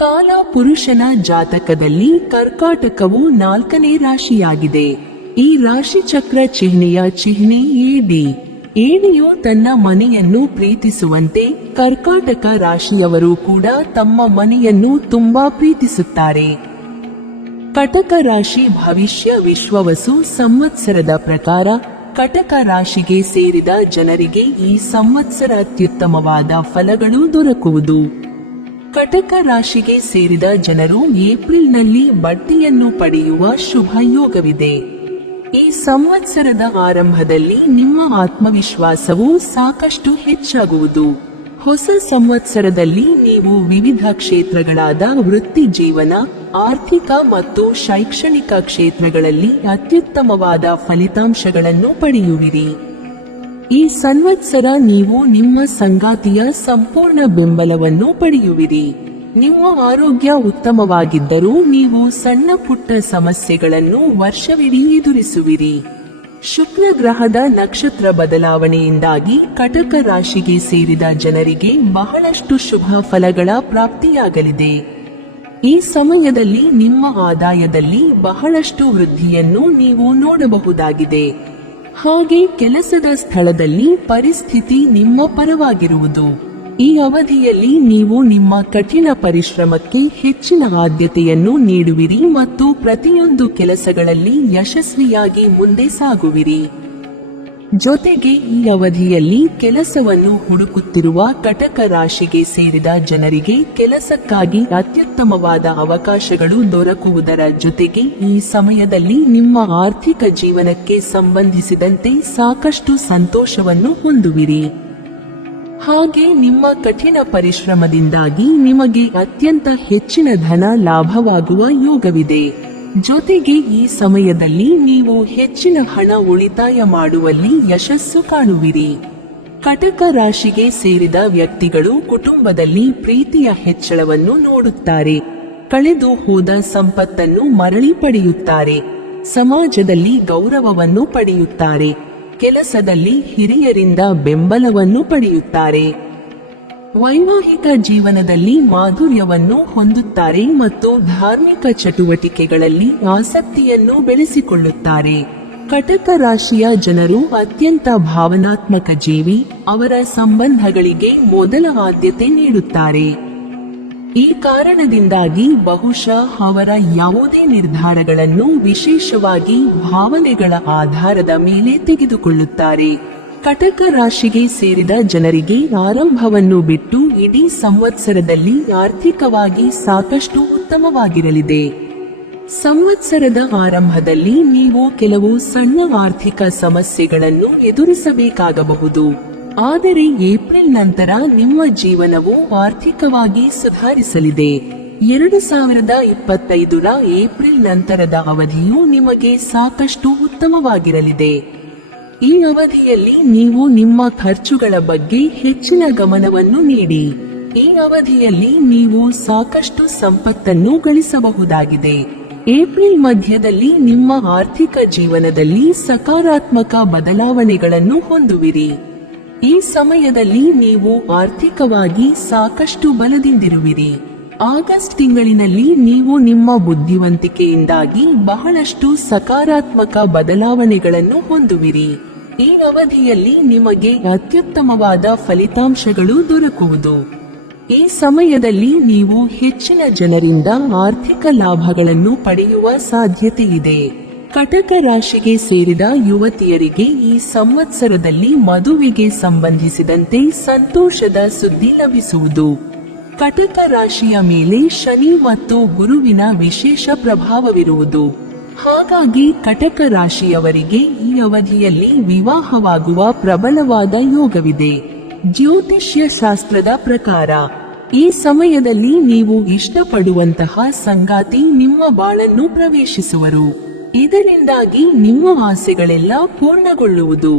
ಕಾಲ ಪುರುಷನ ಜಾತಕದಲ್ಲಿ ಕರ್ಕಾಟಕವು 4ನೇ ರಾಶಿಯಾಗಿದೆ. ಈ ರಾಶಿಚಕ್ರ ಚಿಹ್ನೆಯ ಚಿಹ್ನೆ ಏಡಿ. ಏಡಿಯು ತನ್ನ ಮನೆಯನ್ನು ಪ್ರೀತಿಸುವಂತೆ ಕರ್ಕಾಟಕ ರಾಶಿಯವರು ಕೂಡ ತಮ್ಮ ಮನೆಯನ್ನು ತುಂಬಾ ಪ್ರೀತಿಸುತ್ತಾರೆ. ಕಟಕ ರಾಶಿ ಭವಿಷ್ಯ ವಿಶ್ವವಸು ಸಂವತ್ಸರದ ಪ್ರಕಾರ ಕಟಕ ರಾಶಿಗೆ ಸೇರಿದ ಜನರಿಗೆ ಈ ಸಂವತ್ಸರ ಅತ್ಯುತ್ತಮವಾದ ಫಲಗಳು ದೊರಕುವುದು. ಕಟಕ ರಾಶಿಗೆ ಸೇರಿದ ಜನರು ಏಪ್ರಿಲ್ನಲ್ಲಿ ಬಡ್ತಿಯನ್ನು ಪಡೆಯುವ ಶುಭ ಯೋಗವಿದೆ. ಈ ಸಂವತ್ಸರದ ಆರಂಭದಲ್ಲಿ ನಿಮ್ಮ ಆತ್ಮವಿಶ್ವಾಸವು ಸಾಕಷ್ಟು ಹೆಚ್ಚಾಗುವುದು. ಹೊಸ ಸಂವತ್ಸರದಲ್ಲಿ ನೀವು ವಿವಿಧ ಕ್ಷೇತ್ರಗಳಾದ ವೃತ್ತಿ ಜೀವನ, ಆರ್ಥಿಕ ಮತ್ತು ಶೈಕ್ಷಣಿಕ ಕ್ಷೇತ್ರಗಳಲ್ಲಿ ಅತ್ಯುತ್ತಮವಾದ ಫಲಿತಾಂಶಗಳನ್ನು ಪಡೆಯುವಿರಿ. ಈ ಸಂವತ್ಸರ ನೀವು ನಿಮ್ಮ ಸಂಗಾತಿಯ ಸಂಪೂರ್ಣ ಬೆಂಬಲವನ್ನು ಪಡೆಯುವಿರಿ. ನಿಮ್ಮ ಆರೋಗ್ಯ ಉತ್ತಮವಾಗಿದ್ದರೂ ನೀವು ಸಣ್ಣ ಪುಟ್ಟ ಸಮಸ್ಯೆಗಳನ್ನು ವರ್ಷವಿಡೀ ಎದುರಿಸುವಿರಿ. ಶುಕ್ರ ಗ್ರಹದ ನಕ್ಷತ್ರ ಬದಲಾವಣೆಯಿಂದಾಗಿ ಕಟಕ ರಾಶಿಗೆ ಸೇರಿದ ಜನರಿಗೆ ಬಹಳಷ್ಟು ಶುಭ ಫಲಗಳ ಪ್ರಾಪ್ತಿಯಾಗಲಿದೆ. ಈ ಸಮಯದಲ್ಲಿ ನಿಮ್ಮ ಆದಾಯದಲ್ಲಿ ಬಹಳಷ್ಟು ವೃದ್ಧಿಯನ್ನು ನೀವು ನೋಡಬಹುದಾಗಿದೆ. ಹಾಗೆ ಕೆಲಸದ ಸ್ಥಳದಲ್ಲಿ ಪರಿಸ್ಥಿತಿ ನಿಮ್ಮ ಪರವಾಗಿರುವುದು. ಈ ಅವಧಿಯಲ್ಲಿ ನೀವು ನಿಮ್ಮ ಕಠಿಣ ಪರಿಶ್ರಮಕ್ಕೆ ಹೆಚ್ಚಿನ ಆದ್ಯತೆಯನ್ನು ನೀಡುವಿರಿ ಮತ್ತು ಪ್ರತಿಯೊಂದು ಕೆಲಸಗಳಲ್ಲಿ ಯಶಸ್ವಿಯಾಗಿ ಮುಂದೆ ಸಾಗುವಿರಿ. ಜೊತೆಗೆ ಈ ಅವಧಿಯಲ್ಲಿ ಕೆಲಸವನ್ನು ಹುಡುಕುತ್ತಿರುವ ಕಟಕ ರಾಶಿಗೆ ಸೇರಿದ ಜನರಿಗೆ ಕೆಲಸಕ್ಕಾಗಿ ಅತ್ಯುತ್ತಮವಾದ ಅವಕಾಶಗಳು ದೊರಕುವುದರ ಜೊತೆಗೆ ಈ ಸಮಯದಲ್ಲಿ ನಿಮ್ಮ ಆರ್ಥಿಕ ಜೀವನಕ್ಕೆ ಸಂಬಂಧಿಸಿದಂತೆ ಸಾಕಷ್ಟು ಸಂತೋಷವನ್ನು ಹೊಂದುವಿರಿ. ಹಾಗೆ ನಿಮ್ಮ ಕಠಿಣ ಪರಿಶ್ರಮದಿಂದಾಗಿ ನಿಮಗೆ ಅತ್ಯಂತ ಹೆಚ್ಚಿನ ಧನ ಲಾಭವಾಗುವ ಯೋಗವಿದೆ. ಜೊತೆಗೆ ಈ ಸಮಯದಲ್ಲಿ ನೀವು ಹೆಚ್ಚಿನ ಹಣ ಉಳಿತಾಯ ಮಾಡುವಲ್ಲಿ ಯಶಸ್ಸು ಕಾಣುವಿರಿ. ಕಟಕ ರಾಶಿಗೆ ಸೇರಿದ ವ್ಯಕ್ತಿಗಳು ಕುಟುಂಬದಲ್ಲಿ ಪ್ರೀತಿಯ ಹೆಚ್ಚಳವನ್ನು ನೋಡುತ್ತಾರೆ. ಕಳೆದು ಹೋದ ಸಂಪತ್ತನ್ನು ಮರಳಿ ಪಡೆಯುತ್ತಾರೆ. ಸಮಾಜದಲ್ಲಿ ಗೌರವವನ್ನು ಪಡೆಯುತ್ತಾರೆ. ಕೆಲಸದಲ್ಲಿ ಹಿರಿಯರಿಂದ ಬೆಂಬಲವನ್ನು ಪಡೆಯುತ್ತಾರೆ. ವೈವಾಹಿಕ ಜೀವನದಲ್ಲಿ ಮಾಧುರ್ಯವನ್ನು ಹೊಂದುತ್ತಾರೆ ಮತ್ತು ಧಾರ್ಮಿಕ ಚಟುವಟಿಕೆಗಳಲ್ಲಿ ಆಸಕ್ತಿಯನ್ನು ಬೆಳೆಸಿಕೊಳ್ಳುತ್ತಾರೆ. ಕಟಕ ರಾಶಿಯ ಜನರು ಅತ್ಯಂತ ಭಾವನಾತ್ಮಕ ಜೀವಿ. ಅವರ ಸಂಬಂಧಗಳಿಗೆ ಮೊದಲ ಆದ್ಯತೆ ನೀಡುತ್ತಾರೆ. ಈ ಕಾರಣದಿಂದಾಗಿ ಬಹುಶಃ ಅವರ ಯಾವುದೇ ನಿರ್ಧಾರಗಳನ್ನು ವಿಶೇಷವಾಗಿ ಭಾವನೆಗಳ ಆಧಾರದ ಮೇಲೆ ತೆಗೆದುಕೊಳ್ಳುತ್ತಾರೆ. ಕಟಕ ರಾಶಿಗೆ ಸೇರಿದ ಜನರಿಗೆ ಆರಂಭವನ್ನು ಬಿಟ್ಟು ಇಡೀ ಸಂವತ್ಸರದಲ್ಲಿ ಆರ್ಥಿಕವಾಗಿ ಸಾಕಷ್ಟು ಉತ್ತಮವಾಗಿರಲಿದೆ. ಸಂವತ್ಸರದ ಆರಂಭದಲ್ಲಿ ನೀವು ಕೆಲವು ಸಣ್ಣ ಆರ್ಥಿಕ ಸಮಸ್ಯೆಗಳನ್ನು ಎದುರಿಸಬೇಕಾಗಬಹುದು. ಆದರೆ ಏಪ್ರಿಲ್ ನಂತರ ನಿಮ್ಮ ಜೀವನವು ಆರ್ಥಿಕವಾಗಿ ಸುಧಾರಿಸಲಿದೆ. 2025ರ ಏಪ್ರಿಲ್ ನಂತರದ ಅವಧಿಯು ನಿಮಗೆ ಸಾಕಷ್ಟು ಉತ್ತಮವಾಗಿರಲಿದೆ. ಈ ಅವಧಿಯಲ್ಲಿ ನೀವು ನಿಮ್ಮ ಖರ್ಚುಗಳ ಬಗ್ಗೆ ಹೆಚ್ಚಿನ ಗಮನವನ್ನು ನೀಡಿ. ಈ ಅವಧಿಯಲ್ಲಿ ನೀವು ಸಾಕಷ್ಟು ಸಂಪತ್ತನ್ನು ಗಳಿಸಬಹುದಾಗಿದೆ. ಏಪ್ರಿಲ್ ಮಧ್ಯದಲ್ಲಿ ನಿಮ್ಮ ಆರ್ಥಿಕ ಜೀವನದಲ್ಲಿ ಸಕಾರಾತ್ಮಕ ಬದಲಾವಣೆಗಳನ್ನು ಹೊಂದುವಿರಿ. ಈ ಸಮಯದಲ್ಲಿ ನೀವು ಆರ್ಥಿಕವಾಗಿ ಸಾಕಷ್ಟು ಬಲದಿಂದಿರುವಿರಿ. ಆಗಸ್ಟ್ ತಿಂಗಳಿನಲ್ಲಿ ನೀವು ನಿಮ್ಮ ಬುದ್ಧಿವಂತಿಕೆಯಿಂದಾಗಿ ಬಹಳಷ್ಟು ಸಕಾರಾತ್ಮಕ ಬದಲಾವಣೆಗಳನ್ನು ಹೊಂದುವಿರಿ. ಈ ಅವಧಿಯಲ್ಲಿ ನಿಮಗೆ ಅತ್ಯುತ್ತಮವಾದ ಫಲಿತಾಂಶಗಳು ದೊರಕುವುದು. ಈ ಸಮಯದಲ್ಲಿ ನೀವು ಹೆಚ್ಚಿನ ಜನರಿಂದ ಆರ್ಥಿಕ ಲಾಭಗಳನ್ನು ಪಡೆಯುವ ಸಾಧ್ಯತೆಯಿದೆ. ಕಟಕ ರಾಶಿಗೆ ಸೇರಿದ ಯುವತಿಯರಿಗೆ ಈ ಸಂವತ್ಸರದಲ್ಲಿ ಮದುವೆಗೆ ಸಂಬಂಧಿಸಿದಂತೆ ಸಂತೋಷದ ಸುದ್ದಿ ಲಭಿಸುವುದು. ಕಟಕ ರಾಶಿಯ ಮೇಲೆ ಶನಿ ಮತ್ತು ಗುರುವಿನ ವಿಶೇಷ ಪ್ರಭಾವವಿರುವುದು. ಹಾಗಾಗಿ ಕಟಕ ರಾಶಿಯವರಿಗೆ ಈ ಅವಧಿಯಲ್ಲಿ ವಿವಾಹವಾಗುವ ಪ್ರಬಲವಾದ ಯೋಗವಿದೆ. ಜ್ಯೋತಿಷ್ಯ ಶಾಸ್ತ್ರದ ಪ್ರಕಾರ ಈ ಸಮಯದಲ್ಲಿ ನೀವು ಇಷ್ಟಪಡುವಂತಹ ಸಂಗಾತಿ ನಿಮ್ಮ ಬಾಳನ್ನು ಪ್ರವೇಶಿಸುವರು. ಇದರಿಂದಾಗಿ ನಿಮ್ಮ ಆಸೆಗಳೆಲ್ಲ ಪೂರ್ಣಗೊಳ್ಳುವುದು.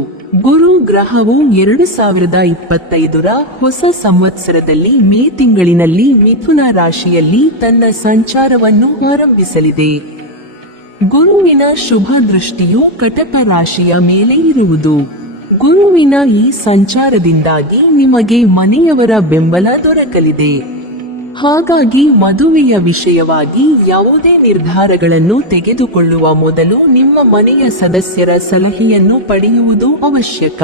ಗುರು ಗ್ರಹವು 2025ರ ಹೊಸ ಸಂವತ್ಸರದಲ್ಲಿ ಮೇ ತಿಂಗಳಿನಲ್ಲಿ ಮಿಥುನ ರಾಶಿಯಲ್ಲಿ ತನ್ನ ಸಂಚಾರವನ್ನು ಆರಂಭಿಸಲಿದೆ. ಗುರುವಿನ ಶುಭ ದೃಷ್ಟಿಯು ಕಟಕ ರಾಶಿಯ ಮೇಲೆ ಇರುವುದು. ಗುರುವಿನ ಈ ಸಂಚಾರದಿಂದಾಗಿ ನಿಮಗೆ ಮನೆಯವರ ಬೆಂಬಲ ದೊರಕಲಿದೆ. ಹಾಗಾಗಿ ಮದುವೆಯ ವಿಷಯವಾಗಿ ಯಾವುದೇ ನಿರ್ಧಾರಗಳನ್ನು ತೆಗೆದುಕೊಳ್ಳುವ ಮೊದಲು ನಿಮ್ಮ ಮನೆಯ ಸದಸ್ಯರ ಸಲಹೆಯನ್ನು ಪಡೆಯುವುದು ಅವಶ್ಯಕ.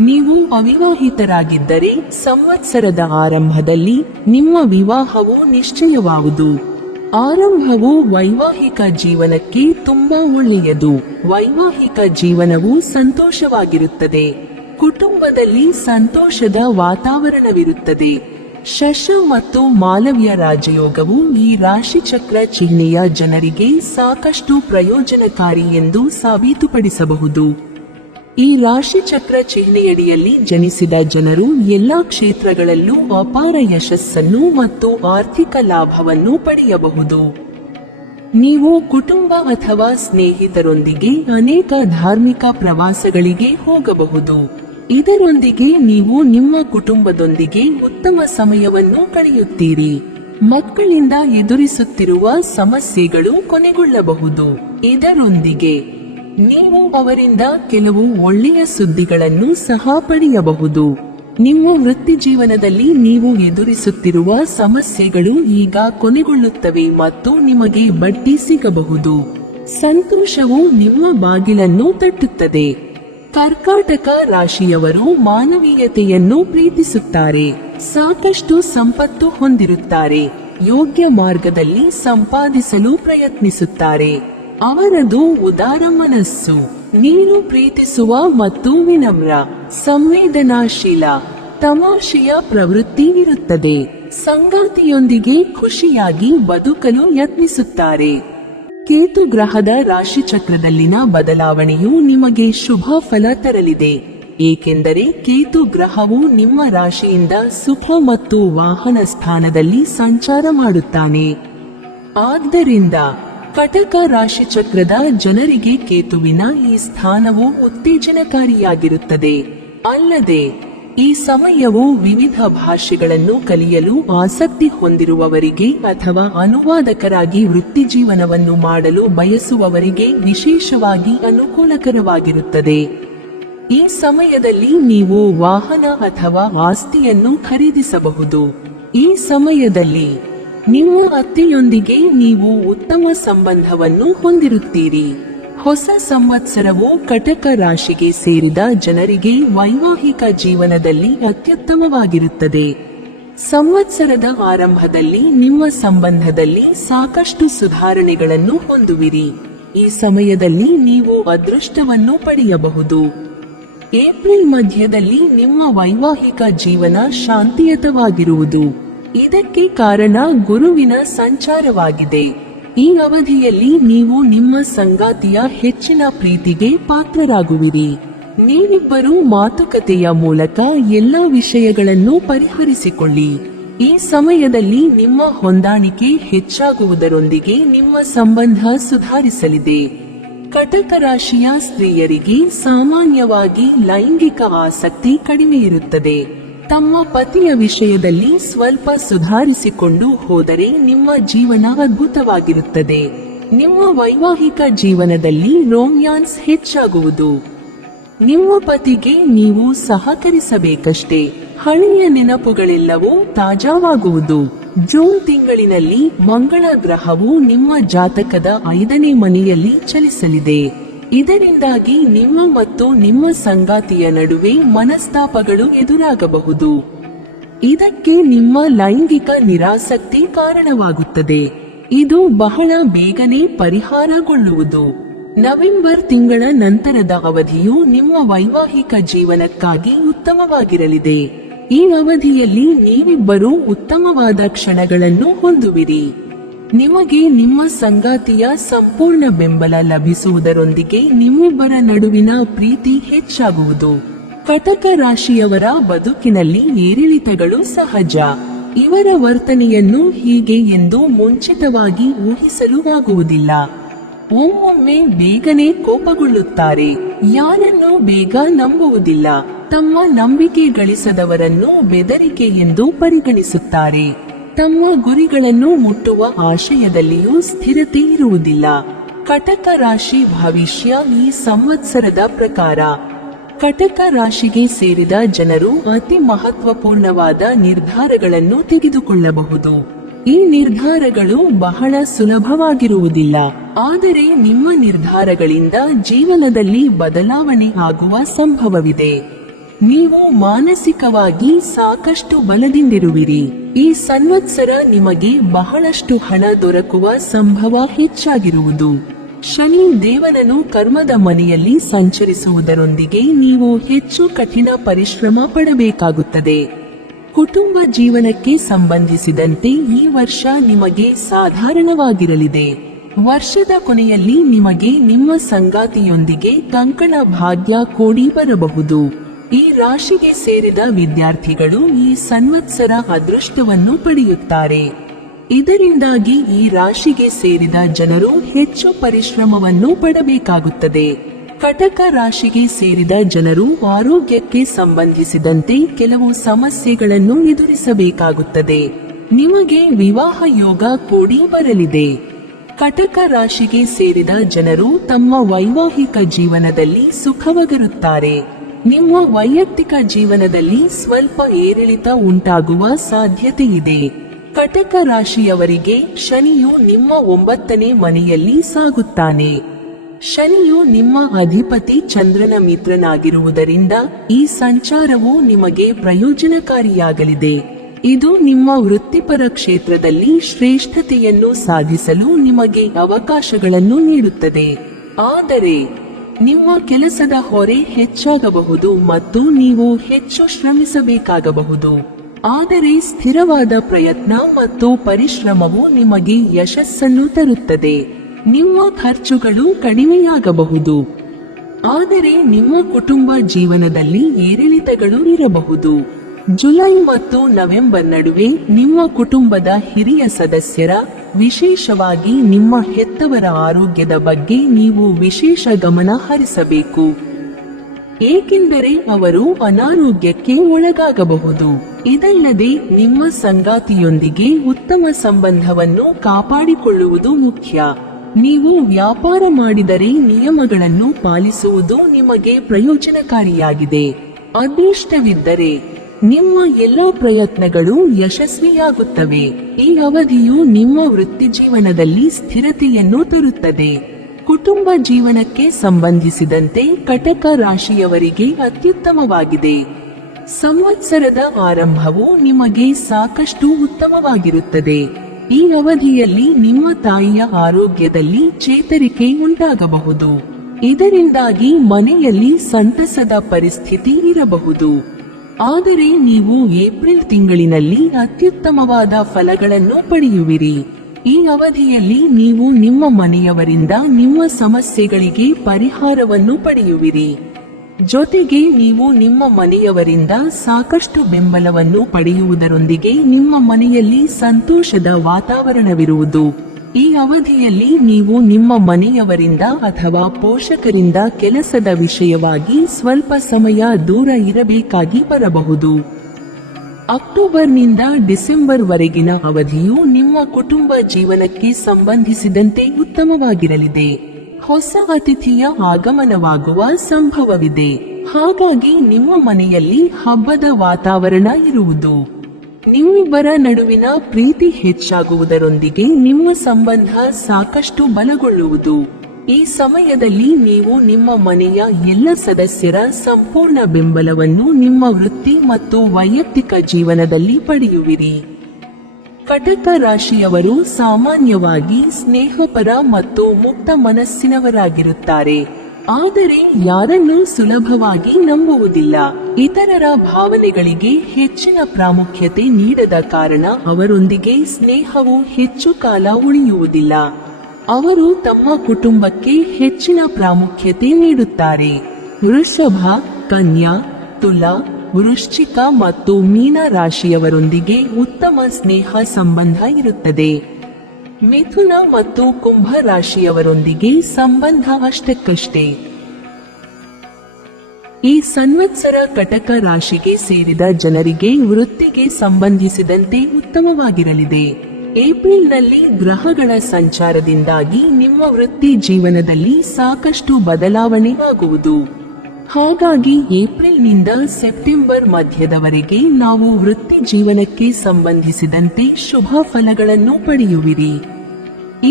ನೀವು ಅವಿವಾಹಿತರಾಗಿದ್ದರೆ ಸಂವತ್ಸರದ ಆರಂಭದಲ್ಲಿ ನಿಮ್ಮ ವಿವಾಹವು ನಿಶ್ಚಯವಾಗುವುದು. ಆರಂಭವು ವೈವಾಹಿಕ ಜೀವನಕ್ಕೆ ತುಂಬಾ ಒಳ್ಳೆಯದು. ವೈವಾಹಿಕ ಜೀವನವು ಸಂತೋಷವಾಗಿರುತ್ತದೆ. ಕುಟುಂಬದಲ್ಲಿ ಸಂತೋಷದ ವಾತಾವರಣವಿರುತ್ತದೆ. ಶಶ ಮತ್ತು ಮಾಲವ್ಯ ರಾಜಯೋಗವು ಈ ರಾಶಿಚಕ್ರ ಚಿಹ್ನೆಯ ಜನರಿಗೆ ಸಾಕಷ್ಟು ಪ್ರಯೋಜನಕಾರಿ ಎಂದು ಸಾಬೀತುಪಡಿಸಬಹುದು. ಈ ರಾಶಿಚಕ್ರ ಚಿಹ್ನೆಯಡಿಯಲ್ಲಿ ಜನಿಸಿದ ಜನರು ಎಲ್ಲಾ ಕ್ಷೇತ್ರಗಳಲ್ಲೂ ಅಪಾರ ಯಶಸ್ಸನ್ನು ಮತ್ತು ಆರ್ಥಿಕ ಲಾಭವನ್ನು ಪಡೆಯಬಹುದು. ನೀವು ಕುಟುಂಬ ಅಥವಾ ಸ್ನೇಹಿತರೊಂದಿಗೆ ಅನೇಕ ಧಾರ್ಮಿಕ ಪ್ರವಾಸಗಳಿಗೆ ಹೋಗಬಹುದು. ಇದರೊಂದಿಗೆ ನೀವು ನಿಮ್ಮ ಕುಟುಂಬದೊಂದಿಗೆ ಉತ್ತಮ ಸಮಯವನ್ನು ಕಳೆಯುತ್ತೀರಿ. ಮಕ್ಕಳಿಂದ ಎದುರಿಸುತ್ತಿರುವ ಸಮಸ್ಯೆಗಳು ಕೊನೆಗೊಳ್ಳಬಹುದು. ಇದರೊಂದಿಗೆ ನೀವು ಅವರಿಂದ ಕೆಲವು ಒಳ್ಳೆಯ ಸುದ್ದಿಗಳನ್ನು ಸಹ ಪಡೆಯಬಹುದು. ನಿಮ್ಮ ವೃತ್ತಿ ಜೀವನದಲ್ಲಿ ನೀವು ಎದುರಿಸುತ್ತಿರುವ ಸಮಸ್ಯೆಗಳು ಈಗ ಕೊನೆಗೊಳ್ಳುತ್ತವೆ ಮತ್ತು ನಿಮಗೆ ಬಡ್ತಿ ಸಿಗಬಹುದು. ಸಂತೋಷವು ನಿಮ್ಮ ಬಾಗಿಲನ್ನು ತಟ್ಟುತ್ತದೆ. ಕರ್ಕಾಟಕ ರಾಶಿಯವರು ಮಾನವೀಯತೆಯನ್ನು ಪ್ರೀತಿಸುತ್ತಾರೆ. ಸಾಕಷ್ಟು ಸಂಪತ್ತು ಹೊಂದಿರುತ್ತಾರೆ. ಯೋಗ್ಯ ಮಾರ್ಗದಲ್ಲಿ ಸಂಪಾದಿಸಲು ಪ್ರಯತ್ನಿಸುತ್ತಾರೆ. ಅವರದು ಉದಾರ ಮನಸ್ಸು. ನೀನು ಪ್ರೀತಿಸುವ ಮತ್ತು ವಿನಮ್ರ, ಸಂವೇದನಾಶೀಲ, ತಮಾಷೆಯ ಪ್ರವೃತ್ತಿ ಇರುತ್ತದೆ. ಸಂಗಾತಿಯೊಂದಿಗೆ ಖುಷಿಯಾಗಿ ಬದುಕಲು ಯತ್ನಿಸುತ್ತಾರೆ. ಕೇತು ಗ್ರಹದ ರಾಶಿಚಕ್ರದಲ್ಲಿನ ಬದಲಾವಣೆಯು ನಿಮಗೆ ಶುಭ ಫಲ ತರಲಿದೆ, ಏಕೆಂದರೆ ಕೇತು ಗ್ರಹವು ನಿಮ್ಮ ರಾಶಿಯಿಂದ ಸುಖ ಮತ್ತು ವಾಹನ ಸ್ಥಾನದಲ್ಲಿ ಸಂಚಾರ ಮಾಡುತ್ತಾನೆ. ಆದ್ದರಿಂದ ಕಟಕ ರಾಶಿಚಕ್ರದ ಜನರಿಗೆ ಕೇತುವಿನ ಈ ಸ್ಥಾನವು ಉತ್ತೇಜನಕಾರಿಯಾಗಿರುತ್ತದೆ. ಅಲ್ಲದೆ ಈ ಸಮಯವು ವಿವಿಧ ಭಾಷೆಗಳನ್ನು ಕಲಿಯಲು ಆಸಕ್ತಿ ಹೊಂದಿರುವವರಿಗೆ ಅಥವಾ ಅನುವಾದಕರಾಗಿ ವೃತ್ತಿಜೀವನವನ್ನು ಮಾಡಲು ಬಯಸುವವರಿಗೆ ವಿಶೇಷವಾಗಿ ಅನುಕೂಲಕರವಾಗಿರುತ್ತದೆ. ಈ ಸಮಯದಲ್ಲಿ ನೀವು ವಾಹನ ಅಥವಾ ಆಸ್ತಿಯನ್ನು ಖರೀದಿಸಬಹುದು. ಈ ಸಮಯದಲ್ಲಿ ನಿಮ್ಮ ಅತ್ತೆಯೊಂದಿಗೆ ನೀವು ಉತ್ತಮ ಸಂಬಂಧವನ್ನು ಹೊಂದಿರುತ್ತೀರಿ. ಹೊಸ ಸಂವತ್ಸರವು ಕಟಕ ರಾಶಿಗೆ ಸೇರಿದ ಜನರಿಗೆ ವೈವಾಹಿಕ ಜೀವನದಲ್ಲಿ ಅತ್ಯುತ್ತಮವಾಗಿರುತ್ತದೆ. ಸಂವತ್ಸರದ ಆರಂಭದಲ್ಲಿ ನಿಮ್ಮ ಸಂಬಂಧದಲ್ಲಿ ಸಾಕಷ್ಟು ಸುಧಾರಣೆಗಳನ್ನು ಹೊಂದುವಿರಿ. ಈ ಸಮಯದಲ್ಲಿ ನೀವು ಅದೃಷ್ಟವನ್ನು ಪಡೆಯಬಹುದು. ಏಪ್ರಿಲ್ ಮಧ್ಯದಲ್ಲಿ ನಿಮ್ಮ ವೈವಾಹಿಕ ಜೀವನ ಶಾಂತಿಯುತವಾಗಿರುವುದು. ಇದಕ್ಕೆ ಕಾರಣ ಗುರುವಿನ ಸಂಚಾರವಾಗಿದೆ. ಈ ಅವಧಿಯಲ್ಲಿ ನೀವು ನಿಮ್ಮ ಸಂಗಾತಿಯ ಹೆಚ್ಚಿನ ಪ್ರೀತಿಗೆ ಪಾತ್ರರಾಗುವಿರಿ. ನೀವಿಬ್ಬರೂ ಮಾತುಕತೆಯ ಮೂಲಕ ಎಲ್ಲಾ ವಿಷಯಗಳನ್ನು ಪರಿಹರಿಸಿಕೊಳ್ಳಿ. ಈ ಸಮಯದಲ್ಲಿ ನಿಮ್ಮ ಹೊಂದಾಣಿಕೆ ಹೆಚ್ಚಾಗುವುದರೊಂದಿಗೆ ನಿಮ್ಮ ಸಂಬಂಧ ಸುಧಾರಿಸಲಿದೆ. ಕಟಕ ರಾಶಿಯ ಸ್ತ್ರೀಯರಿಗೆ ಸಾಮಾನ್ಯವಾಗಿ ಲೈಂಗಿಕ ಆಸಕ್ತಿ ಕಡಿಮೆ ಇರುತ್ತದೆ. ತಮ್ಮ ಪತಿಯ ವಿಷಯದಲ್ಲಿ ಸ್ವಲ್ಪ ಸುಧಾರಿಸಿಕೊಂಡು ಹೋದರೆ ನಿಮ್ಮ ಜೀವನ ಅದ್ಭುತವಾಗಿರುತ್ತದೆ. ನಿಮ್ಮ ವೈವಾಹಿಕ ಜೀವನದಲ್ಲಿ ರೊಮ್ಯಾನ್ಸ್ ಹೆಚ್ಚಾಗುವುದು. ನಿಮ್ಮ ಪತಿಗೆ ನೀವು ಸಹಕರಿಸಬೇಕಷ್ಟೇ. ಹಳೆಯ ನೆನಪುಗಳೆಲ್ಲವೂ ತಾಜಾವಾಗುವುದು. ಜೂನ್ ತಿಂಗಳಿನಲ್ಲಿ ಮಂಗಳ ಗ್ರಹವು ನಿಮ್ಮ ಜಾತಕದ 5ನೇ ಮನೆಯಲ್ಲಿ ಚಲಿಸಲಿದೆ. ಇದರಿಂದಾಗಿ ನಿಮ್ಮ ಮತ್ತು ನಿಮ್ಮ ಸಂಗಾತಿಯ ನಡುವೆ ಮನಸ್ತಾಪಗಳು ಎದುರಾಗಬಹುದು. ಇದಕ್ಕೆ ನಿಮ್ಮ ಲೈಂಗಿಕ ನಿರಾಸಕ್ತಿ ಕಾರಣವಾಗುತ್ತದೆ. ಇದು ಬಹಳ ಬೇಗನೆ ಪರಿಹಾರಗೊಳ್ಳುವುದು. ನವೆಂಬರ್ ತಿಂಗಳ ನಂತರದ ಅವಧಿಯು ನಿಮ್ಮ ವೈವಾಹಿಕ ಜೀವನಕ್ಕಾಗಿ ಉತ್ತಮವಾಗಿರಲಿದೆ. ಈ ಅವಧಿಯಲ್ಲಿ ನೀವಿಬ್ಬರೂ ಉತ್ತಮವಾದ ಕ್ಷಣಗಳನ್ನು ಹೊಂದುವಿರಿ. ನಿಮಗೆ ನಿಮ್ಮ ಸಂಗಾತಿಯ ಸಂಪೂರ್ಣ ಬೆಂಬಲ ಲಭಿಸುವುದರೊಂದಿಗೆ ನಿಮ್ಮಿಬ್ಬರ ನಡುವಿನ ಪ್ರೀತಿ ಹೆಚ್ಚಾಗುವುದು. ಕಟಕ ರಾಶಿಯವರ ಬದುಕಿನಲ್ಲಿ ಏರಿಳಿತಗಳು ಸಹಜ. ಇವರ ವರ್ತನೆಯನ್ನು ಹೀಗೆ ಎಂದು ಮುಂಚಿತವಾಗಿ ಊಹಿಸಲು ಆಗುವುದಿಲ್ಲ. ಒಮ್ಮೊಮ್ಮೆ ಬೇಗನೆ ಕೋಪಗೊಳ್ಳುತ್ತಾರೆ. ಯಾರನ್ನೂ ಬೇಗ ನಂಬುವುದಿಲ್ಲ. ತಮ್ಮ ನಂಬಿಕೆ ಗಳಿಸದವರನ್ನು ಬೆದರಿಕೆ ಎಂದು ಪರಿಗಣಿಸುತ್ತಾರೆ. ತಮ್ಮ ಗುರಿಗಳನ್ನು ಮುಟ್ಟುವ ಆಶಯದಲ್ಲಿಯೂ ಸ್ಥಿರತೆ ಇರುವುದಿಲ್ಲ. ಕಟಕ ರಾಶಿ ಭವಿಷ್ಯ ಈ ಸಂವತ್ಸರದ ಪ್ರಕಾರ ಕಟಕ ರಾಶಿಗೆ ಸೇರಿದ ಜನರು ಅತಿ ಮಹತ್ವಪೂರ್ಣವಾದ ನಿರ್ಧಾರಗಳನ್ನು ತೆಗೆದುಕೊಳ್ಳಬಹುದು. ಈ ನಿರ್ಧಾರಗಳು ಬಹಳ ಸುಲಭವಾಗಿರುವುದಿಲ್ಲ, ಆದರೆ ನಿಮ್ಮ ನಿರ್ಧಾರಗಳಿಂದ ಜೀವನದಲ್ಲಿ ಬದಲಾವಣೆ ಆಗುವ ಸಂಭವವಿದೆ. ನೀವು ಮಾನಸಿಕವಾಗಿ ಸಾಕಷ್ಟು ಬಲದಿಂದಿರುವಿರಿ. ಈ ಸಂವತ್ಸರ ನಿಮಗೆ ಬಹಳಷ್ಟು ಹಣ ದೊರಕುವ ಸಂಭವ ಹೆಚ್ಚಾಗಿರುವುದು. ಶನಿ ದೇವನನು ಕರ್ಮದ ಮನೆಯಲ್ಲಿ ಸಂಚರಿಸುವುದರೊಂದಿಗೆ ನೀವು ಹೆಚ್ಚು ಕಠಿಣ ಪರಿಶ್ರಮ ಪಡಬೇಕಾಗುತ್ತದೆ. ಕುಟುಂಬ ಜೀವನಕ್ಕೆ ಸಂಬಂಧಿಸಿದಂತೆ ಈ ವರ್ಷ ನಿಮಗೆ ಸಾಧಾರಣವಾಗಿರಲಿದೆ. ವರ್ಷದ ಕೊನೆಯಲ್ಲಿ ನಿಮಗೆ ನಿಮ್ಮ ಸಂಗಾತಿಯೊಂದಿಗೆ ಕಂಕಣ ಭಾಗ್ಯ ಕೂಡಿ ಬರಬಹುದು. ಈ ರಾಶಿಗೆ ಸೇರಿದ ವಿದ್ಯಾರ್ಥಿಗಳು ಈ ಸಂವತ್ಸರ ಅದೃಷ್ಟವನ್ನು ಪಡೆಯುತ್ತಾರೆ. ಇದರಿಂದಾಗಿ ಈ ರಾಶಿಗೆ ಸೇರಿದ ಜನರು ಹೆಚ್ಚು ಪರಿಶ್ರಮವನ್ನು ಪಡಬೇಕಾಗುತ್ತದೆ. ಕಟಕ ರಾಶಿಗೆ ಸೇರಿದ ಜನರು ಆರೋಗ್ಯಕ್ಕೆ ಸಂಬಂಧಿಸಿದಂತೆ ಕೆಲವು ಸಮಸ್ಯೆಗಳನ್ನು ಎದುರಿಸಬೇಕಾಗುತ್ತದೆ. ನಿಮಗೆ ವಿವಾಹ ಯೋಗ ಕೂಡಿ ಬರಲಿದೆ. ಕಟಕ ರಾಶಿಗೆ ಸೇರಿದ ಜನರು ತಮ್ಮ ವೈವಾಹಿಕ ಜೀವನದಲ್ಲಿ ಸುಖವಾಗಿರುತ್ತಾರೆ. ನಿಮ್ಮ ವೈಯಕ್ತಿಕ ಜೀವನದಲ್ಲಿ ಸ್ವಲ್ಪ ಏರಿಳಿತ ಉಂಟಾಗುವ ಸಾಧ್ಯತೆ ಇದೆ. ಕಟಕ ರಾಶಿಯವರಿಗೆ ಶನಿಯು ನಿಮ್ಮ 9ನೇ ಮನೆಯಲ್ಲಿ ಸಾಗುತ್ತಾನೆ. ಶನಿಯು ನಿಮ್ಮ ಅಧಿಪತಿ ಚಂದ್ರನ ಮಿತ್ರನಾಗಿರುವುದರಿಂದ ಈ ಸಂಚಾರವು ನಿಮಗೆ ಪ್ರಯೋಜನಕಾರಿಯಾಗಲಿದೆ. ಇದು ನಿಮ್ಮ ವೃತ್ತಿಪರ ಕ್ಷೇತ್ರದಲ್ಲಿ ಶ್ರೇಷ್ಠತೆಯನ್ನು ಸಾಧಿಸಲು ನಿಮಗೆ ಅವಕಾಶಗಳನ್ನು ನೀಡುತ್ತದೆ. ಆದರೆ ನಿಮ್ಮ ಕೆಲಸದ ಹೊರೆ ಹೆಚ್ಚಾಗಬಹುದು ಮತ್ತು ನೀವು ಹೆಚ್ಚು ಶ್ರಮಿಸಬೇಕಾಗಬಹುದು. ಆದರೆ ಸ್ಥಿರವಾದ ಪ್ರಯತ್ನ ಮತ್ತು ಪರಿಶ್ರಮವು ನಿಮಗೆ ಯಶಸ್ಸನ್ನು ತರುತ್ತದೆ. ನಿಮ್ಮ ಖರ್ಚುಗಳು ಕಡಿಮೆಯಾಗಬಹುದು, ಆದರೆ ನಿಮ್ಮ ಕುಟುಂಬ ಜೀವನದಲ್ಲಿ ಏರಿಳಿತಗಳು ಇರಬಹುದು. ಜುಲೈ ಮತ್ತು ನವೆಂಬರ್ ನಡುವೆ ನಿಮ್ಮ ಕುಟುಂಬದ ಹಿರಿಯ ಸದಸ್ಯರ, ವಿಶೇಷವಾಗಿ ನಿಮ್ಮ ಹೆತ್ತವರ ಆರೋಗ್ಯದ ಬಗ್ಗೆ ನೀವು ವಿಶೇಷ ಗಮನ ಹರಿಸಬೇಕು, ಏಕೆಂದರೆ ಅವರು ಅನಾರೋಗ್ಯಕ್ಕೆ ಒಳಗಾಗಬಹುದು. ಇದಲ್ಲದೆ ನಿಮ್ಮ ಸಂಗಾತಿಯೊಂದಿಗೆ ಉತ್ತಮ ಸಂಬಂಧವನ್ನು ಕಾಪಾಡಿಕೊಳ್ಳುವುದು ಮುಖ್ಯ. ನೀವು ವ್ಯಾಪಾರ ಮಾಡಿದರೆ ನಿಯಮಗಳನ್ನು ಪಾಲಿಸುವುದು ನಿಮಗೆ ಪ್ರಯೋಜನಕಾರಿಯಾಗಿದೆ. ಅದೃಷ್ಟವಿದ್ದರೆ ನಿಮ್ಮ ಎಲ್ಲ ಪ್ರಯತ್ನಗಳು ಯಶಸ್ವಿಯಾಗುತ್ತವೆ. ಈ ಅವಧಿಯು ನಿಮ್ಮ ವೃತ್ತಿಜೀವನದಲ್ಲಿ ಸ್ಥಿರತೆಯನ್ನು ತರುತ್ತದೆ. ಕುಟುಂಬ ಜೀವನಕ್ಕೆ ಸಂಬಂಧಿಸಿದಂತೆ ಕಟಕ ರಾಶಿಯವರಿಗೆ ಅತ್ಯುತ್ತಮವಾಗಿದೆ. ಸಂವತ್ಸರದ ಆರಂಭವು ನಿಮಗೆ ಸಾಕಷ್ಟು ಉತ್ತಮವಾಗಿರುತ್ತದೆ. ಈ ಅವಧಿಯಲ್ಲಿ ನಿಮ್ಮ ತಾಯಿಯ ಆರೋಗ್ಯದಲ್ಲಿ ಚೇತರಿಕೆ ಉಂಟಾಗಬಹುದು. ಇದರಿಂದಾಗಿ ಮನೆಯಲ್ಲಿ ಸಂತಸದ ಪರಿಸ್ಥಿತಿ ಇರಬಹುದು. ಆದರೆ ನೀವು ಏಪ್ರಿಲ್ ತಿಂಗಳಿನಲ್ಲಿ ಅತ್ಯುತ್ತಮವಾದ ಫಲಗಳನ್ನು ಪಡೆಯುವಿರಿ. ಈ ಅವಧಿಯಲ್ಲಿ ನೀವು ನಿಮ್ಮ ಮನೆಯವರಿಂದ ನಿಮ್ಮ ಸಮಸ್ಯೆಗಳಿಗೆ ಪರಿಹಾರವನ್ನು ಪಡೆಯುವಿರಿ. ಜೊತೆಗೆ ನೀವು ನಿಮ್ಮ ಮನೆಯವರಿಂದ ಸಾಕಷ್ಟು ಬೆಂಬಲವನ್ನು ಪಡೆಯುವುದರೊಂದಿಗೆ ನಿಮ್ಮ ಮನೆಯಲ್ಲಿ ಸಂತೋಷದ ವಾತಾವರಣವಿರುವುದು. ಈ ಅವಧಿಯಲ್ಲಿ ನೀವು ನಿಮ್ಮ ಮನೆಯವರಿಂದ ಅಥವಾ ಪೋಷಕರಿಂದ ಕೆಲಸದ ವಿಷಯವಾಗಿ ಸ್ವಲ್ಪ ಸಮಯ ದೂರ ಇರಬೇಕಾಗಿ ಬರಬಹುದು. ಅಕ್ಟೋಬರ್ನಿಂದ ಡಿಸೆಂಬರ್ ವರೆಗಿನ ಅವಧಿಯು ನಿಮ್ಮ ಕುಟುಂಬ ಜೀವನಕ್ಕೆ ಸಂಬಂಧಿಸಿದಂತೆ ಉತ್ತಮವಾಗಿರಲಿದೆ. ಹೊಸ ಅತಿಥಿಯ ಆಗಮನವಾಗುವ ಸಂಭವವಿದೆ. ಹಾಗಾಗಿ ನಿಮ್ಮ ಮನೆಯಲ್ಲಿ ಹಬ್ಬದ ವಾತಾವರಣ ಇರುವುದು. ನಿಮ್ಮಿಬ್ಬರ ನಡುವಿನ ಪ್ರೀತಿ ಹೆಚ್ಚಾಗುವುದರೊಂದಿಗೆ ನಿಮ್ಮ ಸಂಬಂಧ ಸಾಕಷ್ಟು ಬಲಗೊಳ್ಳುವುದು. ಈ ಸಮಯದಲ್ಲಿ ನೀವು ನಿಮ್ಮ ಮನೆಯ ಎಲ್ಲ ಸದಸ್ಯರ ಸಂಪೂರ್ಣ ಬೆಂಬಲವನ್ನು ನಿಮ್ಮ ವೃತ್ತಿ ಮತ್ತು ವೈಯಕ್ತಿಕ ಜೀವನದಲ್ಲಿ ಪಡೆಯುವಿರಿ. ಕಟಕ ರಾಶಿಯವರು ಸಾಮಾನ್ಯವಾಗಿ ಸ್ನೇಹಪರ ಮತ್ತು ಮುಕ್ತ ಮನಸ್ಸಿನವರಾಗಿರುತ್ತಾರೆ. ಆದರೆ ಯಾರನ್ನೂ ಸುಲಭವಾಗಿ ನಂಬುವುದಿಲ್ಲ. ಇತರರ ಭಾವನೆಗಳಿಗೆ ಹೆಚ್ಚಿನ ಪ್ರಾಮುಖ್ಯತೆ ನೀಡದ ಕಾರಣ ಅವರೊಂದಿಗೆ ಸ್ನೇಹವು ಹೆಚ್ಚು ಕಾಲ ಉಳಿಯುವುದಿಲ್ಲ. ಅವರು ತಮ್ಮ ಕುಟುಂಬಕ್ಕೆ ಹೆಚ್ಚಿನ ಪ್ರಾಮುಖ್ಯತೆ ನೀಡುತ್ತಾರೆ. ವೃಷಭ, ಕನ್ಯಾ, ತುಲಾ, ವೃಶ್ಚಿಕ ಮತ್ತು ಮೀನ ರಾಶಿಯವರೊಂದಿಗೆ ಉತ್ತಮ ಸ್ನೇಹ ಸಂಬಂಧ ಇರುತ್ತದೆ. ಮಿಥುನ ಮತ್ತು ಕುಂಭ ರಾಶಿಯವರೊಂದಿಗೆ ಸಂಬಂಧ ಅಷ್ಟಕ್ಕಷ್ಟೇ. ಈ ಸಂವತ್ಸರ ಕಟಕ ರಾಶಿಗೆ ಸೇರಿದ ಜನರಿಗೆ ವೃತ್ತಿಗೆ ಸಂಬಂಧಿಸಿದಂತೆ ಉತ್ತಮವಾಗಿರಲಿದೆ. ಏಪ್ರಿಲ್ನಲ್ಲಿ ಗ್ರಹಗಳ ಸಂಚಾರದಿಂದಾಗಿ ನಿಮ್ಮ ವೃತ್ತಿ ಜೀವನದಲ್ಲಿ ಸಾಕಷ್ಟು ಬದಲಾವಣೆ ಆಗುವುದು. ಹಾಗಾಗಿ ಏಪ್ರಿಲ್ನಿಂದ ಸೆಪ್ಟೆಂಬರ್ ಮಧ್ಯದವರೆಗೆ ನಾವು ವೃತ್ತಿ ಜೀವನಕ್ಕೆ ಸಂಬಂಧಿಸಿದಂತೆ ಶುಭ ಫಲಗಳನ್ನು ಪಡೆಯುವಿರಿ.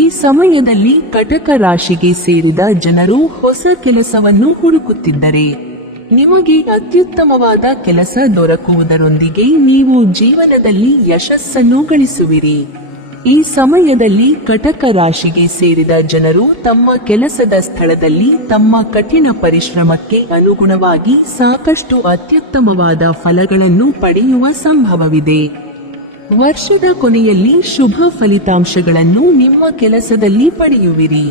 ಈ ಸಮಯದಲ್ಲಿ ಕಟಕ ರಾಶಿಗೆ ಸೇರಿದ ಜನರು ಹೊಸ ಕೆಲಸವನ್ನು ಹುಡುಕುತ್ತಿದ್ದರೆ ನಿಮಗೆ ಅತ್ಯುತ್ತಮವಾದ ಕೆಲಸ ದೊರಕುವುದರೊಂದಿಗೆ ನೀವು ಜೀವನದಲ್ಲಿ ಯಶಸ್ಸನ್ನು ಗಳಿಸುವಿರಿ. ಈ ಸಮಯದಲ್ಲಿ ಕಟಕ ರಾಶಿಗೆ ಸೇರಿದ ಜನರು ತಮ್ಮ ಕೆಲಸದ ಸ್ಥಳದಲ್ಲಿ ತಮ್ಮ ಕಠಿಣ ಪರಿಶ್ರಮಕ್ಕೆ ಅನುಗುಣವಾಗಿ ಸಾಕಷ್ಟು ಅತ್ಯುತ್ತಮವಾದ ಫಲಗಳನ್ನು ಪಡೆಯುವ ಸಂಭವವಿದೆ. ವರ್ಷದ ಕೊನೆಯಲ್ಲಿ ಶುಭ ಫಲಿತಾಂಶಗಳನ್ನು ನಿಮ್ಮ ಕೆಲಸದಲ್ಲಿ ಪಡೆಯುವಿರಿ.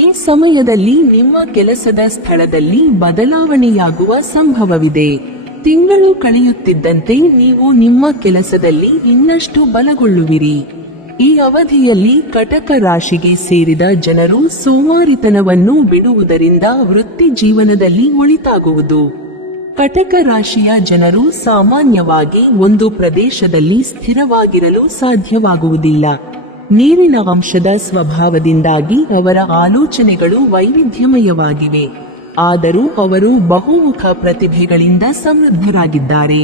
ಈ ಸಮಯದಲ್ಲಿ ನಿಮ್ಮ ಕೆಲಸದ ಸ್ಥಳದಲ್ಲಿ ಬದಲಾವಣೆಯಾಗುವ ಸಂಭವವಿದೆ. ತಿಂಗಳು ಕಳೆಯುತ್ತಿದ್ದಂತೆ ನೀವು ನಿಮ್ಮ ಕೆಲಸದಲ್ಲಿ ಇನ್ನಷ್ಟು ಬಲಗೊಳ್ಳುವಿರಿ. ಈ ಅವಧಿಯಲ್ಲಿ ಕಟಕ ರಾಶಿಗೆ ಸೇರಿದ ಜನರು ಸೋಮಾರಿತನವನ್ನು ಬಿಡುವುದರಿಂದ ವೃತ್ತಿ ಜೀವನದಲ್ಲಿ ಒಳಿತಾಗುವುದು. ಕಟಕ ರಾಶಿಯ ಜನರು ಸಾಮಾನ್ಯವಾಗಿ ಒಂದು ಪ್ರದೇಶದಲ್ಲಿ ಸ್ಥಿರವಾಗಿರಲು ಸಾಧ್ಯವಾಗುವುದಿಲ್ಲ. ನೀರಿನ ಅಂಶದ ಸ್ವಭಾವದಿಂದಾಗಿ ಅವರ ಆಲೋಚನೆಗಳು ವೈವಿಧ್ಯಮಯವಾಗಿವೆ. ಆದರೂ ಅವರು ಬಹುಮುಖ ಪ್ರತಿಭೆಗಳಿಂದ ಸಮೃದ್ಧರಾಗಿದ್ದಾರೆ.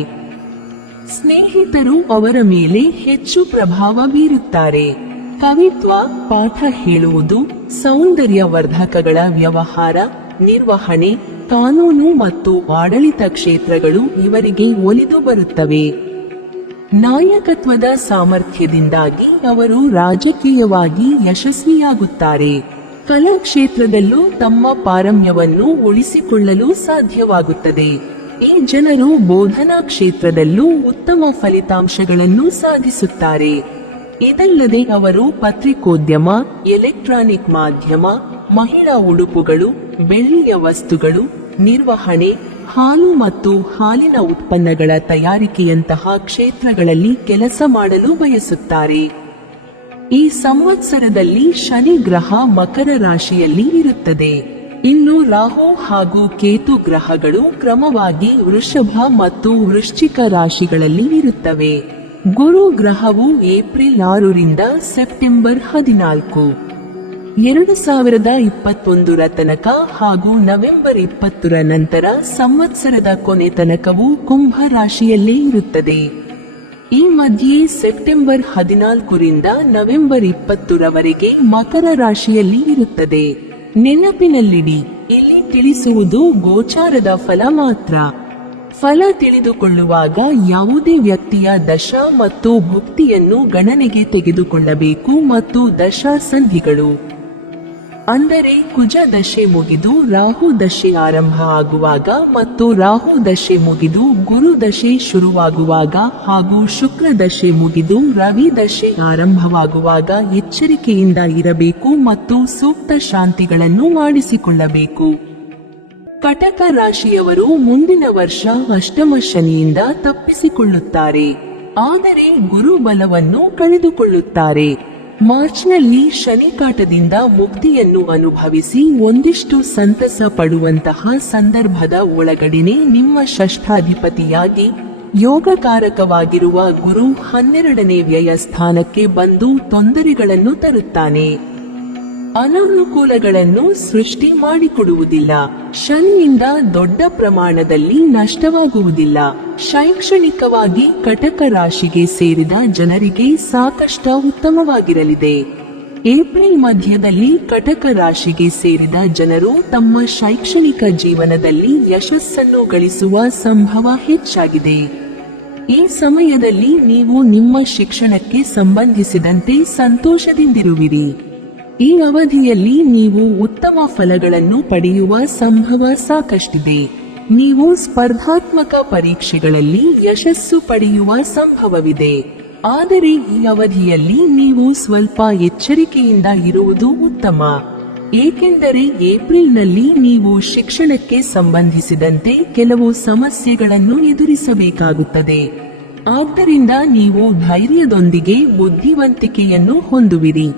ಸ್ನೇಹಿತರು ಅವರ ಮೇಲೆ ಹೆಚ್ಚು ಪ್ರಭಾವ ಬೀರುತ್ತಾರೆ. ಕವಿತ್ವ, ಪಾಠ ಹೇಳುವುದು, ಸೌಂದರ್ಯವರ್ಧಕಗಳ ವ್ಯವಹಾರ, ನಿರ್ವಹಣೆ, ಕಾನೂನು ಮತ್ತು ಆಡಳಿತ ಕ್ಷೇತ್ರಗಳು ಇವರಿಗೆ ಒಲಿದು ಬರುತ್ತವೆ. ನಾಯಕತ್ವದ ಸಾಮರ್ಥ್ಯದಿಂದಾಗಿ ಅವರು ರಾಜಕೀಯವಾಗಿ ಯಶಸ್ವಿಯಾಗುತ್ತಾರೆ. ಕಲಾ ಕ್ಷೇತ್ರದಲ್ಲೂ ತಮ್ಮ ಪಾರಮ್ಯವನ್ನು ಉಳಿಸಿಕೊಳ್ಳಲು ಸಾಧ್ಯವಾಗುತ್ತದೆ. ಈ ಜನರು ಬೋಧನಾ ಕ್ಷೇತ್ರದಲ್ಲೂ ಉತ್ತಮ ಫಲಿತಾಂಶಗಳನ್ನು ಸಾಧಿಸುತ್ತಾರೆ. ಇದಲ್ಲದೆ ಅವರು ಪತ್ರಿಕೋದ್ಯಮ, ಎಲೆಕ್ಟ್ರಾನಿಕ್ ಮಾಧ್ಯಮ, ಮಹಿಳಾ ಉಡುಪುಗಳು, ಬೆಳ್ಳಿಯ ವಸ್ತುಗಳು, ನಿರ್ವಹಣೆ, ಹಾಲು ಮತ್ತು ಹಾಲಿನ ಉತ್ಪನ್ನಗಳ ತಯಾರಿಕೆಯಂತಹ ಕ್ಷೇತ್ರಗಳಲ್ಲಿ ಕೆಲಸ ಮಾಡಲು ಬಯಸುತ್ತಾರೆ. ಈ ಸಂವತ್ಸರದಲ್ಲಿ ಶನಿ ಗ್ರಹ ಮಕರ ರಾಶಿಯಲ್ಲಿ ಇರುತ್ತದೆ. ಇನ್ನು ರಾಹು ಹಾಗೂ ಕೇತು ಗ್ರಹಗಳು ಕ್ರಮವಾಗಿ ವೃಷಭ ಮತ್ತು ವೃಶ್ಚಿಕ ರಾಶಿಗಳಲ್ಲಿ ಇರುತ್ತವೆ. ಗುರು ಗ್ರಹವು ಏಪ್ರಿಲ್ 6ರಿಂದ ಸೆಪ್ಟೆಂಬರ್ 14, 2021 ತನಕ ಹಾಗೂ ನವೆಂಬರ್ 20 ನಂತರ ಸಂವತ್ಸರದ ಕೊನೆ ತನಕವೂ ಕುಂಭ ರಾಶಿಯಲ್ಲೇ ಇರುತ್ತದೆ. ಈ ಮಧ್ಯೆ ಸೆಪ್ಟೆಂಬರ್ 14ರಿಂದ ನವೆಂಬರ್ 20ರವರೆಗೆ ಮಕರ ರಾಶಿಯಲ್ಲಿ ಇರುತ್ತದೆ. ನೆನಪಿನಲ್ಲಿಡಿ, ಇಲ್ಲಿ ತಿಳಿಸುವುದು ಗೋಚಾರದ ಫಲ ಮಾತ್ರ. ಫಲ ತಿಳಿದುಕೊಳ್ಳುವಾಗ ಯಾವುದೇ ವ್ಯಕ್ತಿಯ ದಶಾ ಮತ್ತು ಭುಕ್ತಿಯನ್ನು ಗಣನೆಗೆ ತೆಗೆದುಕೊಳ್ಳಬೇಕು ಮತ್ತು ದಶಾ ಸಂಧಿಗಳು ಅಂದರೆ ಕುಜ ದಶೆ ಮುಗಿದು ರಾಹು ದಶೆ ಆರಂಭ ಆಗುವಾಗ ಮತ್ತು ರಾಹು ದಶೆ ಮುಗಿದು ಗುರು ದಶೆ ಶುರುವಾಗುವಾಗ ಹಾಗೂ ಶುಕ್ರ ದಶೆ ಮುಗಿದು ರವಿ ದಶೆ ಆರಂಭವಾಗುವಾಗ ಎಚ್ಚರಿಕೆಯಿಂದ ಇರಬೇಕು ಮತ್ತು ಸೂಕ್ತ ಶಾಂತಿಗಳನ್ನು ಮಾಡಿಸಿಕೊಳ್ಳಬೇಕು. ಕಟಕ ರಾಶಿಯವರು ಮುಂದಿನ ವರ್ಷ ಅಷ್ಟಮ ಶನಿಯಿಂದ ತಪ್ಪಿಸಿಕೊಳ್ಳುತ್ತಾರೆ, ಆದರೆ ಗುರುಬಲವನ್ನು ಕಳೆದುಕೊಳ್ಳುತ್ತಾರೆ. ಮಾರ್ಚ್ನಲ್ಲಿ ಶನಿಕಾಟದಿಂದ ಮುಕ್ತಿಯನ್ನು ಅನುಭವಿಸಿ ಒಂದಿಷ್ಟು ಸಂತಸ ಪಡುವಂತಹ ಸಂದರ್ಭದ ಒಳಗಡೆನೆ ನಿಮ್ಮ ಷಷ್ಠಾಧಿಪತಿಯಾಗಿ ಯೋಗಕಾರಕವಾಗಿರುವ ಗುರು 12ನೇ ವ್ಯಯ ಸ್ಥಾನಕ್ಕೆ ಬಂದು ತೊಂದರೆಗಳನ್ನು ತರುತ್ತಾನೆ. ಅನಾನುಕೂಲಗಳನ್ನು ಸೃಷ್ಟಿ ಮಾಡಿಕೊಡುವುದಿಲ್ಲ. ಶನಿಯಿಂದ ದೊಡ್ಡ ಪ್ರಮಾಣದಲ್ಲಿ ನಷ್ಟವಾಗುವುದಿಲ್ಲ. ಶೈಕ್ಷಣಿಕವಾಗಿ ಕಟಕ ರಾಶಿಗೆ ಸೇರಿದ ಜನರಿಗೆ ಸಾಕಷ್ಟು ಉತ್ತಮವಾಗಿರಲಿದೆ. ಏಪ್ರಿಲ್ ಮಧ್ಯದಲ್ಲಿ ಕಟಕ ರಾಶಿಗೆ ಸೇರಿದ ಜನರು ತಮ್ಮ ಶೈಕ್ಷಣಿಕ ಜೀವನದಲ್ಲಿ ಯಶಸ್ಸನ್ನು ಗಳಿಸುವ ಸಂಭವ ಹೆಚ್ಚಾಗಿದೆ. ಈ ಸಮಯದಲ್ಲಿ ನೀವು ನಿಮ್ಮ ಶಿಕ್ಷಣಕ್ಕೆ ಸಂಬಂಧಿಸಿದಂತೆ ಸಂತೋಷದಿಂದಿರುವಿರಿ. ಈ ಅವಧಿಯಲ್ಲಿ ನೀವು ಉತ್ತಮ ಫಲಗಳನ್ನು ಪಡೆಯುವ ಸಂಭವ ಸಾಕಷ್ಟಿದೆ. ನೀವು ಸ್ಪರ್ಧಾತ್ಮಕ ಪರೀಕ್ಷೆಗಳಲ್ಲಿ ಯಶಸ್ಸು ಪಡೆಯುವ ಸಂಭವವಿದೆ. ಆದರೆ ಈ ಅವಧಿಯಲ್ಲಿ ನೀವು ಸ್ವಲ್ಪ ಎಚ್ಚರಿಕೆಯಿಂದ ಇರುವುದು ಉತ್ತಮ. ಏಕೆಂದರೆ ಏಪ್ರಿಲ್ನಲ್ಲಿ ನೀವು ಶಿಕ್ಷಣಕ್ಕೆ ಸಂಬಂಧಿಸಿದಂತೆ ಕೆಲವು ಸಮಸ್ಯೆಗಳನ್ನು ಎದುರಿಸಬೇಕಾಗುತ್ತದೆ. ಆದ್ದರಿಂದ ನೀವು ಧೈರ್ಯದೊಂದಿಗೆ ಬುದ್ಧಿವಂತಿಕೆಯನ್ನು ಹೊಂದುವಿರಿ.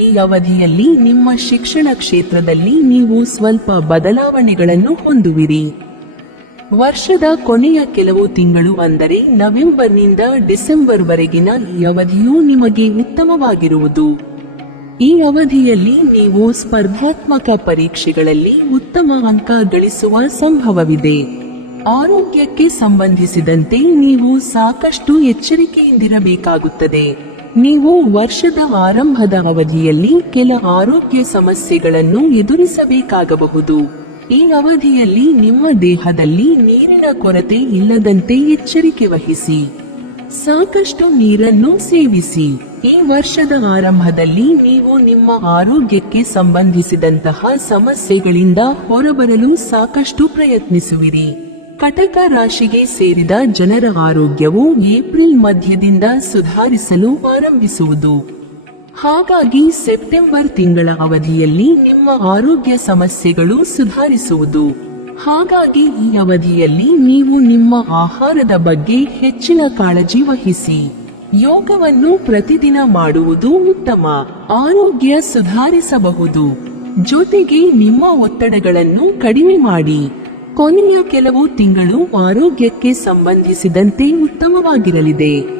ಈ ಅವಧಿಯಲ್ಲಿ ನಿಮ್ಮ ಶಿಕ್ಷಣ ಕ್ಷೇತ್ರದಲ್ಲಿ ನೀವು ಸ್ವಲ್ಪ ಬದಲಾವಣೆಗಳನ್ನು ಹೊಂದುವಿರಿ. ವರ್ಷದ ಕೊನೆಯ ಕೆಲವು ತಿಂಗಳು ಅಂದರೆ ನವೆಂಬರ್ನಿಂದ ಡಿಸೆಂಬರ್ ವರೆಗಿನ ಈ ಅವಧಿಯು ನಿಮಗೆ ಉತ್ತಮವಾಗಿರುವುದು. ಈ ಅವಧಿಯಲ್ಲಿ ನೀವು ಸ್ಪರ್ಧಾತ್ಮಕ ಪರೀಕ್ಷೆಗಳಲ್ಲಿ ಉತ್ತಮ ಅಂಕ ಗಳಿಸುವ ಸಂಭವವಿದೆ. ಆರೋಗ್ಯಕ್ಕೆ ಸಂಬಂಧಿಸಿದಂತೆ ನೀವು ಸಾಕಷ್ಟು ಎಚ್ಚರಿಕೆಯಿಂದಿರಬೇಕಾಗುತ್ತದೆ. ನೀವು ವರ್ಷದ ಆರಂಭದ ಅವಧಿಯಲ್ಲಿ ಕೆಲ ಆರೋಗ್ಯ ಸಮಸ್ಯೆಗಳನ್ನು ಎದುರಿಸಬೇಕಾಗಬಹುದು. ಈ ಅವಧಿಯಲ್ಲಿ ನಿಮ್ಮ ದೇಹದಲ್ಲಿ ನೀರಿನ ಕೊರತೆ ಇಲ್ಲದಂತೆ ಎಚ್ಚರಿಕೆ ವಹಿಸಿ. ಸಾಕಷ್ಟು ನೀರನ್ನು ಸೇವಿಸಿ. ಈ ವರ್ಷದ ಆರಂಭದಲ್ಲಿ ನೀವು ನಿಮ್ಮ ಆರೋಗ್ಯಕ್ಕೆ ಸಂಬಂಧಿಸಿದಂತಹ ಸಮಸ್ಯೆಗಳಿಂದ ಹೊರಬರಲು ಸಾಕಷ್ಟು ಪ್ರಯತ್ನಿಸುವಿರಿ. ಕಟಕ ರಾಶಿಗೆ ಸೇರಿದ ಜನರ ಆರೋಗ್ಯವು ಏಪ್ರಿಲ್ ಮಧ್ಯದಿಂದ ಸುಧಾರಿಸಲು ಆರಂಭಿಸುವುದು. ಹಾಗಾಗಿ ಸೆಪ್ಟೆಂಬರ್ ತಿಂಗಳ ಅವಧಿಯಲ್ಲಿ ನಿಮ್ಮ ಆರೋಗ್ಯ ಸಮಸ್ಯೆಗಳು ಸುಧಾರಿಸುವುದು. ಹಾಗಾಗಿ ಈ ಅವಧಿಯಲ್ಲಿ ನೀವು ನಿಮ್ಮ ಆಹಾರದ ಬಗ್ಗೆ ಹೆಚ್ಚಿನ ಕಾಳಜಿ ವಹಿಸಿ. ಯೋಗವನ್ನು ಪ್ರತಿದಿನ ಮಾಡುವುದು ಉತ್ತಮ. ಆರೋಗ್ಯ ಸುಧಾರಿಸಬಹುದು. ಜೊತೆಗೆ ನಿಮ್ಮ ಒತ್ತಡಗಳನ್ನು ಕಡಿಮೆ ಮಾಡಿ. ಕೊನೆಯ ಕೆಲವು ತಿಂಗಳು ಆರೋಗ್ಯಕ್ಕೆ ಸಂಬಂಧಿಸಿದಂತೆ ಉತ್ತಮವಾಗಿರಲಿದೆ.